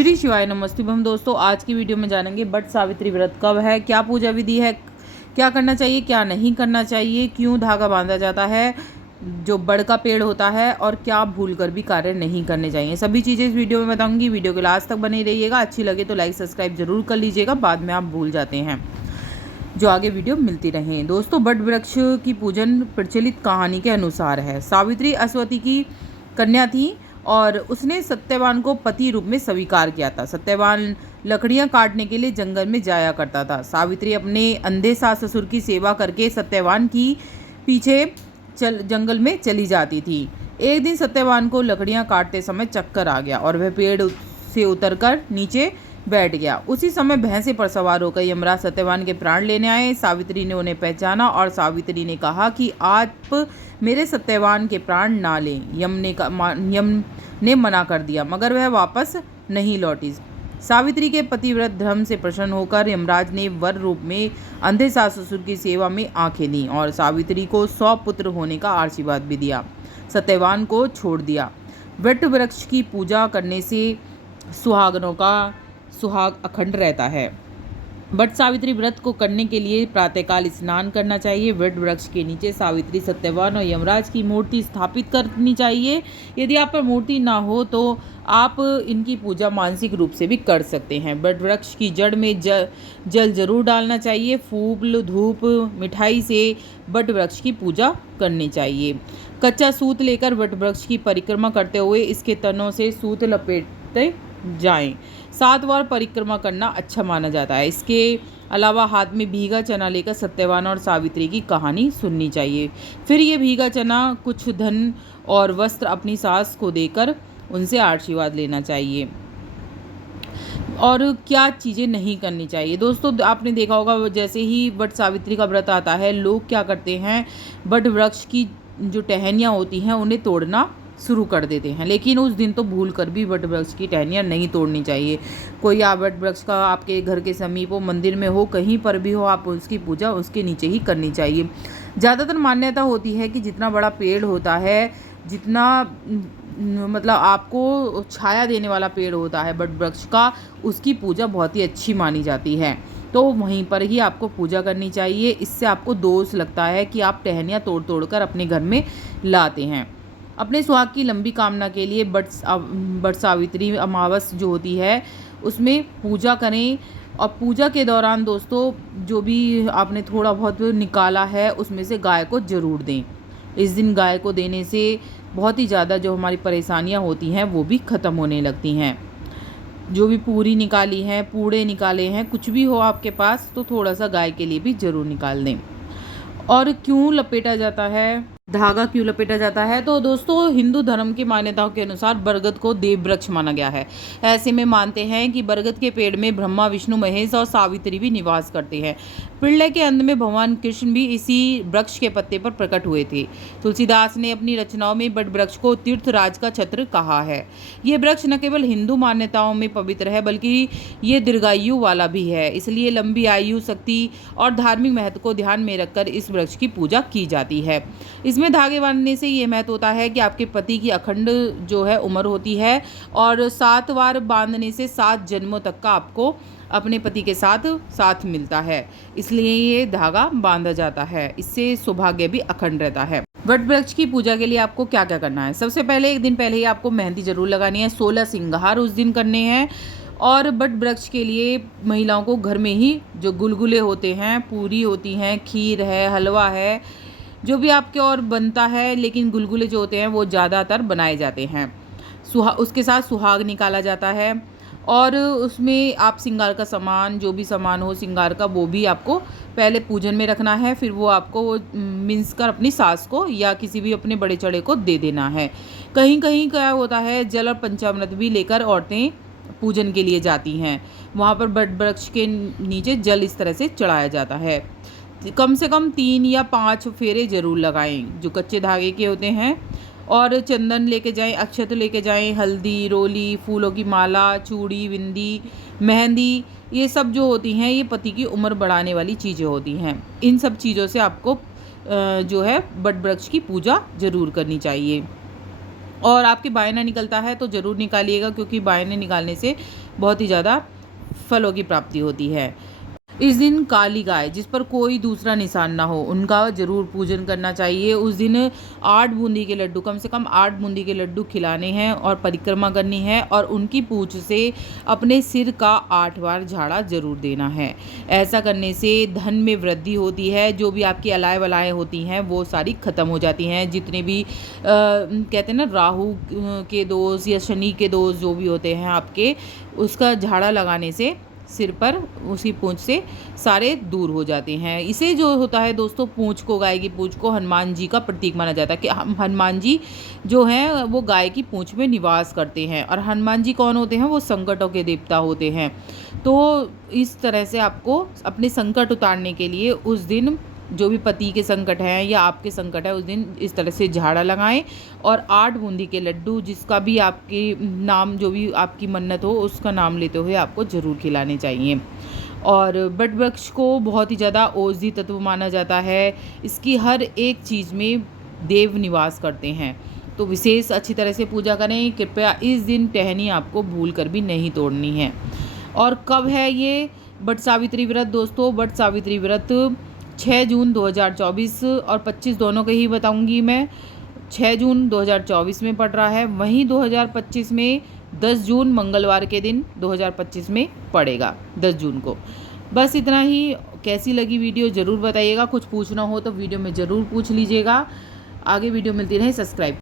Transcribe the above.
श्री शिवाय नमस्ते हम दोस्तों, आज की वीडियो में जानेंगे बट सावित्री व्रत कब है, क्या पूजा विधि है, क्या करना चाहिए क्या नहीं करना चाहिए, क्यों धागा बांधा जाता है, जो बड़ का पेड़ होता है, और क्या भूलकर भी कार्य नहीं करने चाहिए। सभी चीज़ें इस वीडियो में बताऊंगी। वीडियो के लास्ट तक बने रहिएगा। अच्छी लगे तो लाइक सब्सक्राइब जरूर कर लीजिएगा, बाद में आप भूल जाते हैं। जो आगे वीडियो मिलती रहें। दोस्तों, बट वृक्ष की पूजन प्रचलित कहानी के अनुसार है। सावित्री अश्वती की कन्या थी और उसने सत्यवान को पति रूप में स्वीकार किया था। सत्यवान लकड़ियां काटने के लिए जंगल में जाया करता था। सावित्री अपने अंधे सास ससुर की सेवा करके सत्यवान की पीछे जंगल में चली जाती थी। एक दिन सत्यवान को लकड़ियां काटते समय चक्कर आ गया और वह पेड़ से उतरकर नीचे बैठ गया। उसी समय भैंसे पर सवार होकर यमराज सत्यवान के प्राण लेने आए। सावित्री ने उन्हें पहचाना और सावित्री ने कहा कि आप मेरे सत्यवान के प्राण ना लें। यम ने मना कर दिया, मगर वह वापस नहीं लौटी। सावित्री के पतिव्रत धर्म से प्रसन्न होकर यमराज ने वर रूप में अंधे सास ससुर की सेवा में आंखें दी और सावित्री को 100 पुत्र होने का आशीर्वाद भी दिया। सत्यवान को छोड़ दिया। वट वृक्ष की पूजा करने से सुहागनों का सुहाग अखंड रहता है। बट सावित्री व्रत को करने के लिए प्रातःकाल स्नान करना चाहिए। वट वृक्ष के नीचे सावित्री, सत्यवान और यमराज की मूर्ति स्थापित करनी चाहिए। यदि आप पर मूर्ति ना हो तो आप इनकी पूजा मानसिक रूप से भी कर सकते हैं। वट वृक्ष की जड़ में जल जरूर डालना चाहिए। फूल, धूप, मिठाई से वट वृक्ष की पूजा करनी चाहिए। कच्चा सूत लेकर वट वृक्ष की परिक्रमा करते हुए इसके तनों से सूत लपेटते जाएं। 7 बार परिक्रमा करना अच्छा माना जाता है। इसके अलावा हाथ में भीगा चना लेकर सत्यवान और सावित्री की कहानी सुननी चाहिए। फिर ये भीगा चना, कुछ धन और वस्त्र अपनी सास को देकर उनसे आशीर्वाद लेना चाहिए। और क्या चीज़ें नहीं करनी चाहिए। दोस्तों, आपने देखा होगा जैसे ही वट सावित्री का व्रत आता है, लोग क्या करते हैं, वट वृक्ष की जो टहनियाँ होती हैं उन्हें तोड़ना शुरू कर देते हैं। लेकिन उस दिन तो भूल कर भी वट वृक्ष की टहनियाँ नहीं तोड़नी चाहिए। कोई वट वृक्ष का आपके घर के समीप हो, मंदिर में हो, कहीं पर भी हो, आप उसकी पूजा उसके नीचे ही करनी चाहिए। ज़्यादातर मान्यता होती है कि जितना बड़ा पेड़ होता है, जितना मतलब आपको छाया देने वाला पेड़ होता है वट वृक्ष का, उसकी पूजा बहुत ही अच्छी मानी जाती है। तो वहीं पर ही आपको पूजा करनी चाहिए। इससे आपको दोष लगता है कि आप टहनियाँ तोड़ तोड़ कर अपने घर में लाते हैं। अपने सुहाग की लंबी कामना के लिए बट सावित्री अमावस जो होती है उसमें पूजा करें। और पूजा के दौरान दोस्तों, जो भी आपने थोड़ा बहुत निकाला है उसमें से गाय को ज़रूर दें। इस दिन गाय को देने से बहुत ही ज़्यादा जो हमारी परेशानियां होती हैं वो भी ख़त्म होने लगती हैं। जो भी पूरी निकाली है, पूड़े निकाले हैं, कुछ भी हो आपके पास, तो थोड़ा सा गाय के लिए भी ज़रूर निकाल दें। और क्यों लपेटा जाता है, धागा क्यों लपेटा जाता है, तो दोस्तों हिंदू धर्म की मान्यताओं के अनुसार बरगद को देव वृक्ष माना गया है। ऐसे में मानते हैं कि बरगद के पेड़ में ब्रह्मा, विष्णु, महेश और सावित्री भी निवास करते हैं। प्रलय के अंत में भगवान कृष्ण भी इसी वृक्ष के पत्ते पर प्रकट हुए थे। तुलसीदास ने अपनी रचनाओं में बट वृक्ष को तीर्थराज का छत्र कहा है। यह वृक्ष न केवल हिंदू मान्यताओं में पवित्र है, बल्कि ये दीर्घायु वाला भी है। इसलिए लंबी आयु, शक्ति और धार्मिक महत्व को ध्यान में रखकर इस वृक्ष की पूजा की जाती है। इसमें धागे बांधने से ये महत्व होता है कि आपके पति की अखंड जो है उम्र होती है, और 7 बार बांधने से 7 जन्मों तक का आपको अपने पति के साथ मिलता है। इसलिए ये धागा बांधा जाता है। इससे सौभाग्य भी अखंड रहता है। वट वृक्ष की पूजा के लिए आपको क्या क्या करना है। सबसे पहले एक दिन पहले ही आपको मेहंदी जरूर लगानी है। 16 श्रृंगार उस दिन करने हैं। और बट वृक्ष के लिए महिलाओं को घर में ही जो गुलगुले होते हैं, पूरी होती हैं, खीर है, हलवा है, जो भी आपके और बनता है, लेकिन गुलगुले जो होते हैं वो ज़्यादातर बनाए जाते हैं। उसके साथ सुहाग निकाला जाता है। और उसमें आप श्रृंगार का सामान, जो भी सामान हो श्रृंगार का, वो भी आपको पहले पूजन में रखना है। फिर वो आपको मिन्स कर अपनी सास को या किसी भी अपने बड़े चढ़े को दे देना है। कहीं कहीं क्या होता है, जल और पंचामृत भी लेकर औरतें पूजन के लिए जाती हैं। वहाँ पर बट वृक्ष के नीचे जल इस तरह से चढ़ाया जाता है। कम से कम 3 या 5 फेरे जरूर लगाएं जो कच्चे धागे के होते हैं। और चंदन लेके जाएं, अक्षत लेके जाएं, हल्दी, रोली, फूलों की माला, चूड़ी, बिंदी, मेहंदी, ये सब जो होती हैं ये पति की उम्र बढ़ाने वाली चीज़ें होती हैं। इन सब चीज़ों से आपको जो है बट वृक्ष की पूजा ज़रूर करनी चाहिए। और आपके बायना निकलता है तो ज़रूर निकालिएगा, क्योंकि बायने निकालने से बहुत ही ज़्यादा फलों की प्राप्ति होती है। इस दिन काली गाय जिस पर कोई दूसरा निशान ना हो, उनका ज़रूर पूजन करना चाहिए। उस दिन 8 बूंदी के लड्डू, कम से कम 8 बूंदी के लड्डू खिलाने हैं और परिक्रमा करनी है, और उनकी पूंछ से अपने सिर का 8 बार झाड़ा ज़रूर देना है। ऐसा करने से धन में वृद्धि होती है, जो भी आपकी अलाय वलाएँ होती हैं वो सारी ख़त्म हो जाती हैं। जितने भी कहते हैं ना राहु के दोष या शनि के दोष जो भी होते हैं आपके, उसका झाड़ा लगाने से सिर पर उसी पूँछ से सारे दूर हो जाते हैं। इसे जो होता है दोस्तों, पूँछ को, गाय की पूँछ को हनुमान जी का प्रतीक माना जाता है कि हनुमान जी जो हैं वो गाय की पूँछ में निवास करते हैं। और हनुमान जी कौन होते हैं? वो संकटों के देवता होते हैं। तो इस तरह से आपको अपने संकट उतारने के लिए उस दिन जो भी पति के संकट हैं या आपके संकट है, उस दिन इस तरह से झाड़ा लगाएं और 8 बूंदी के लड्डू, जिसका भी आपके नाम, जो भी आपकी मन्नत हो उसका नाम लेते हुए आपको ज़रूर खिलाने चाहिए। और बट वृक्ष को बहुत ही ज़्यादा औषधि तत्व माना जाता है। इसकी हर एक चीज़ में देव निवास करते हैं, तो विशेष अच्छी तरह से पूजा करें। कृपया इस दिन टहनी आपको भूल कर भी नहीं तोड़नी है। और कब है ये बट सावित्री व्रत दोस्तों? बट सावित्री व्रत 6 जून 2024 और 25 दोनों के ही बताऊंगी मैं। 6 जून 2024 में पड़ रहा है, वहीं 2025 में 10 जून मंगलवार के दिन 2025 में पड़ेगा, 10 जून को। बस इतना ही। कैसी लगी वीडियो ज़रूर बताइएगा। कुछ पूछना हो तो वीडियो में ज़रूर पूछ लीजिएगा। आगे वीडियो मिलती रहे, सब्सक्राइब